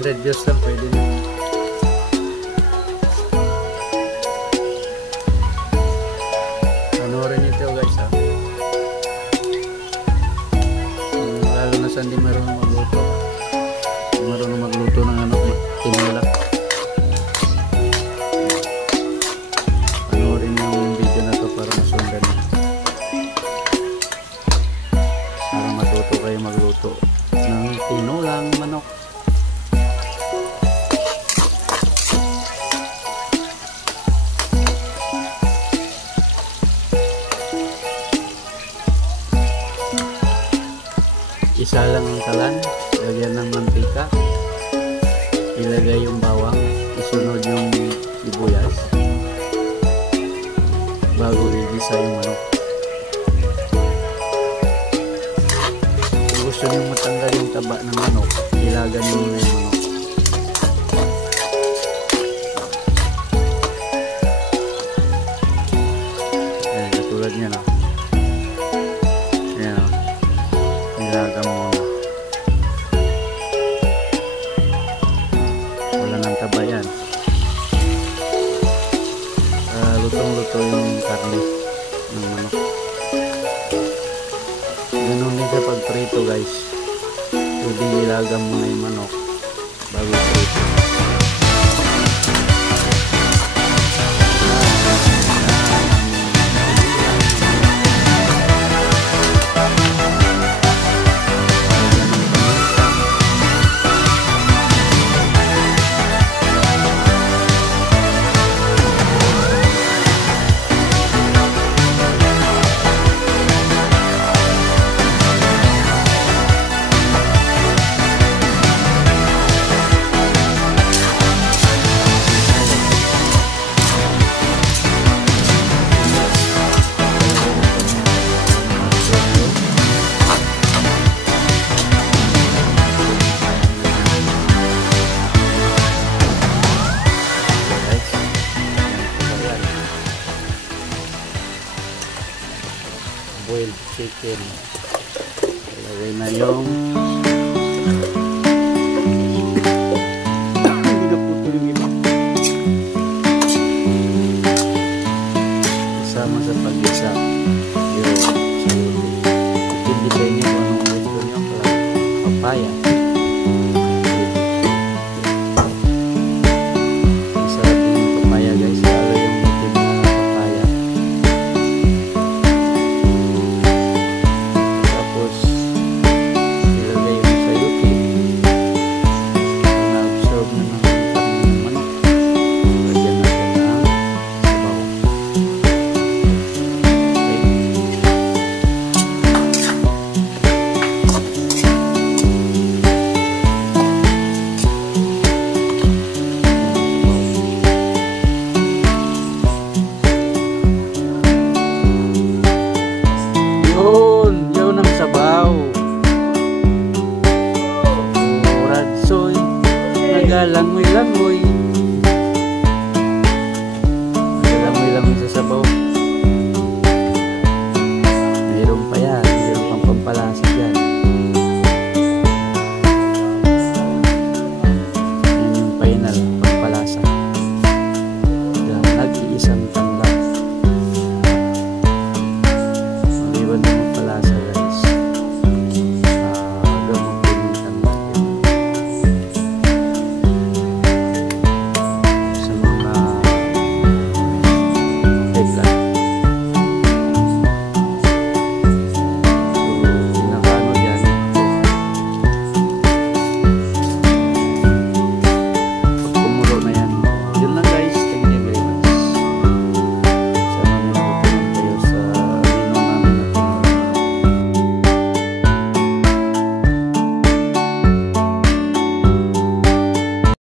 100 views lang pwede na. Panoorin nyo ito guys ha. Lalo na sa hindi marunong magluto. Marunong magluto ng ano, tinula. Panoorin nyo yung video na to para masundan. Para matuto kayo magluto ng tinulang manok. Isa lang ang kalan, lagyan ng mantika, ilagay yung bawang, isunod yung sibuyas bago igisa yung manok. Kung gusto nyo matanggal yung taba ng manok, ilagan nyo muna yung manok. Ayan, katulad nyo na. Ayan o. Ilagan muna. Wala nang taba yan. Lutong-luto yung karne ng manok. Ganun din sa pagprito guys. Pwede ilagan muna yung manok bago prito. Boiled chicken. Ilagay na yung hindi na putol yung iba. Kasama sa pag-isa yung saluti. Depende kung anong gusto nyo. Papaya. Masarap din yung papaya guys. Lalo yung itim na papaya. Langoy-langoy. Langoy-langoy sa sabaw. Mayroon pa yan. Mayroon pang pampalasa.